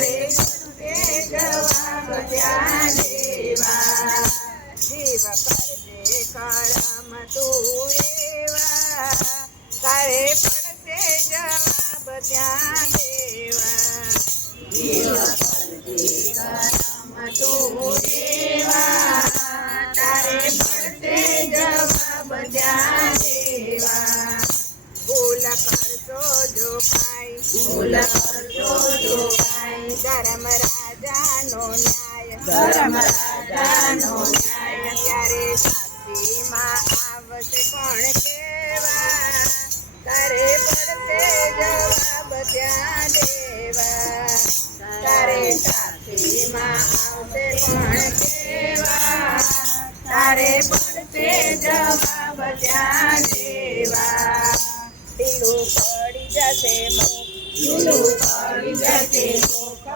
हरे गवाम देवा जीव कर दे करम तू रेवा। करे पड़ से जवाब ध्यान देवा जीव कर दे करम तू કરશો જો કાંઈ ભૂલ કરશો જો કાંઈ ધર્મ રાજાનો ન્યાય ધર્મ રાજાનો ન્યાય ત્યારે સાક્ષીમાં આવશે કોણ કેવા તારે પડશે જવાબ ત્યાં દેવા તારે સાક્ષીમાં આવશે કોણ કેવા તારે પડશે જવાબ ત્યાં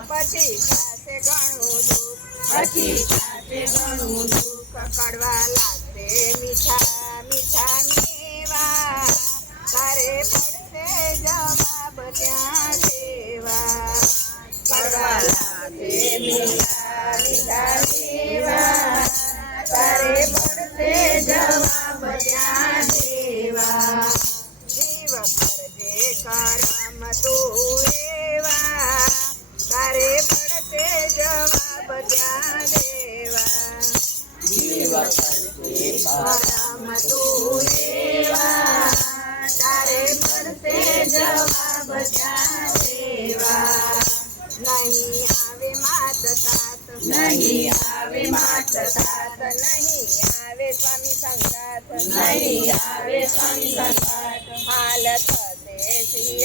પછી થશે ઘણું દુઃખ પછી થશે ઘણું દુઃખ કડવા લાગશે મીઠા મીઠા મેવા તારે પડશે જવાબ ત્યાં દેવા લાગશે મીઠા મીઠા પડશે राम तू रेवा सारे पडते जवाब त्या देवा. राम तू रेवा सारे पडते जवाब त्या देवा. नाही आवे मात तात नाही आवे मात तात. नाही आवे स्वामी सांगतात. नाही आवे देशी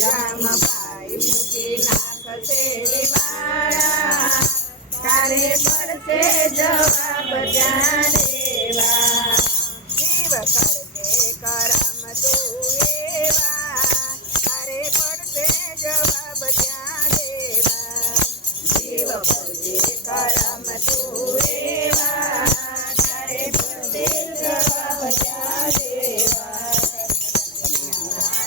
શ્યામ ભાઈ મૂકી નાખશે નિવાળા તારે પડશે જવાબ જાણેવા દેવા